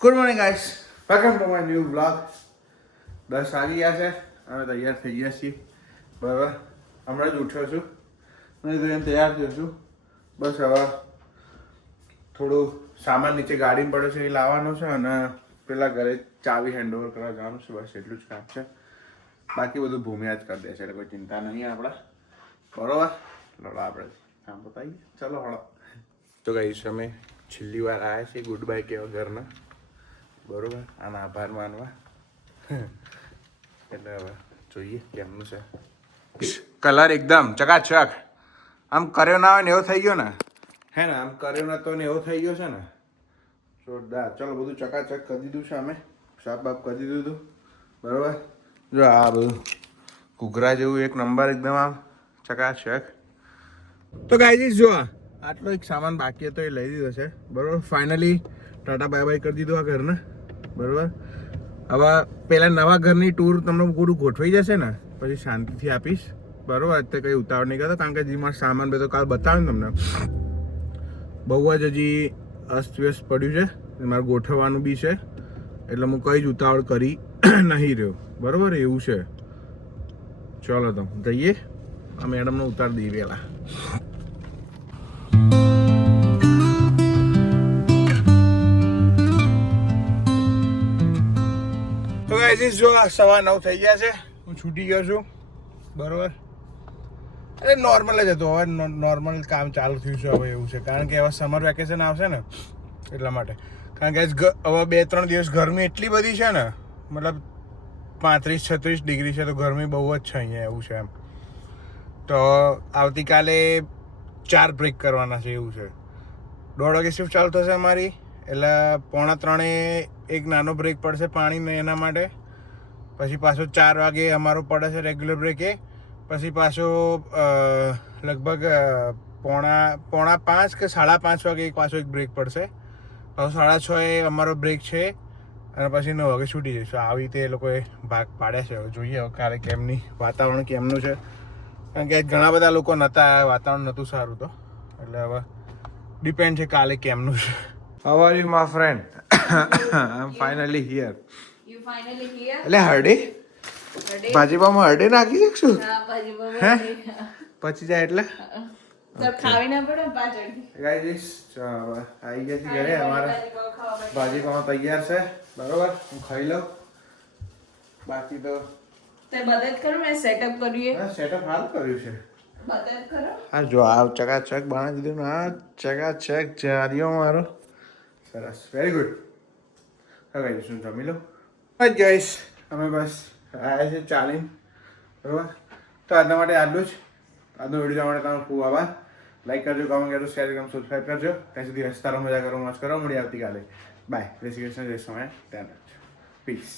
Good morning guys, welcome to my new blog. 10 વાગી ગયા છે, અમે તૈયાર થઈ ગયા છીએ. બરાબર, હમણાં જ ઉઠ્યો છું અને ધોઈને તૈયાર થયો છું. બસ હવે થોડું સામાન નીચે ગાડીમાં પડ્યો છે એ લાવવાનો છે અને પેલા ઘરે ચાવી હેન્ડઓવર કરવા જવાનું છે. બસ એટલું જ કામ છે. બાકી બધું ભૂમિયા જ કરી દે છે એટલે કોઈ ચિંતા નહીં આપણા. બરોબર, ચલો આપણે કામ બતાવીએ. ચલો હળો. તો ગાઈસ, અમે છેલ્લી વાર આવ્યા છીએ ગુડ બાય કહેવા ઘરના. બરોબર, આનો આભાર માનવા. એટલે હવે જોઈએ કેમનું છે. કલર એકદમ ચકાચક. આમ કર્યો ના હોય ને એવો થઈ ગયો ને, હે ને? આમ કર્યો નતો ને એવો થઈ ગયો છે ને, જોરદાર. ચલો, બધું ચકાચક કરી દીધું છે અમે, સાફ બાફ કરી દીધું હતું. બરોબર, જો આ બધું ઘૂઘરા જેવું એક નંબર એકદમ આમ ચકાચક. તો ગાઈઝ જો આટલો એક સામાન બાકી હતો એ લઈ દીધો છે. બરોબર, ફાઇનલી ટાટા બાય બાય કરી દીધું આ ઘરને. બરોબર, હવે પેલા નવા ઘરની ટૂર તમને પૂરું ગોઠવાઈ જશે ને પછી શાંતિથી આપીશ. બરોબર, અત્યારે કંઈ ઉતાવળ નહીં કરતો કારણ કે હજી મારો સામાન બધો કાલ બતાવે ને તમને, બહુ જ હજી અસ્તવ્યસ્ત પડ્યું છે. મારે ગોઠવવાનું બી છે એટલે હું કંઈ જ ઉતાવળ કરી નહીં રહ્યો. બરોબર, એવું છે. ચલો તો જઈએ, આ મેડમને ઉતારી દઈએ પહેલાં. તો ગાઈઝ જો 9:15 થઈ ગયા છે, હું છૂટી ગયો છું. બરોબર, અરે નોર્મલ જ હતું, હવે નોર્મલ કામ ચાલુ થયું છે. હવે એવું છે કારણ કે હવે સમર વેકેશન આવશે ને એટલા માટે. કારણ કે હવે 2-3 દિવસ ગરમી એટલી બધી છે ને, મતલબ 35-36 ડિગ્રી છે, તો ગરમી બહુ જ છે અહીંયા. એવું છે એમ. તો આવતીકાલે 4 બ્રેક કરવાના છે. એવું છે. 1:30 વાગે શિફ્ટ ચાલુ થશે અમારી, એટલે 2:45 એક નાનો બ્રેક પડશે પાણીનો એના માટે. પછી પાછો 4 વાગે અમારો પડે છે રેગ્યુલર બ્રેક એ. પછી પાછો લગભગ 4:45 કે 5:30 વાગે પાછો એક બ્રેક પડશે. પાછો 6:30 અમારો બ્રેક છે અને પછી 9 વાગે છૂટી જઈશું. આવી રીતે એ લોકોએ ભાગ પાડ્યા છે. હવે જોઈએ હવે કાલે કેમની વાતાવરણ કેમનું છે, કારણ કે ઘણા બધા લોકો નહોતા, વાતાવરણ નહોતું સારું, તો એટલે હવે ડિપેન્ડ છે કાલે કેમનું છે. How are you, my friend? I'm finally here. You finally here? એટલે હરડે ભાજીપામાં હરડે નાખી શકશું? હા, ભાજીપામાં હે? હરડે. પછી જાય એટલે તો ખાવી ના પડે ને પાછળ. ગાઈસ આવી ગયા છે ઘરે. અમારે ભાજીપામાં તૈયાર છે. બરોબર, હું ખાઈ લઉં. બાકી તો તે મદદ કરો, મેં સેટઅપ કર્યું હા, સેટઅપ હાલ કર્યું છે. મદદ કરો. હા જો આ ચકાચક બનાવી દીધું ને, આ ચકાચક જાર્યો મારો. સરસ, વેરી ગુડ. હવે શું જમી લો. બસ ગાઈસ, અમે બસ આવ્યા છે ચાલીને. બરાબર, તો આજના માટે આટલું જ. આજનો વિડીયો જોવા માટે તમારો ખૂબ આભાર. લાઈક કરજો, કમેન્ટ કરજો, શેર કરજો, સબસ્ક્રાઈબ કરજો. ત્યાં સુધી હસતા રહો, મજા કરો, મોજ કરો. મળી આવતીકાલે. બાય. જય શ્રી કૃષ્ણ, જય સ્વામિનારાયણ. ધ્યાન રાખજો. પીસ.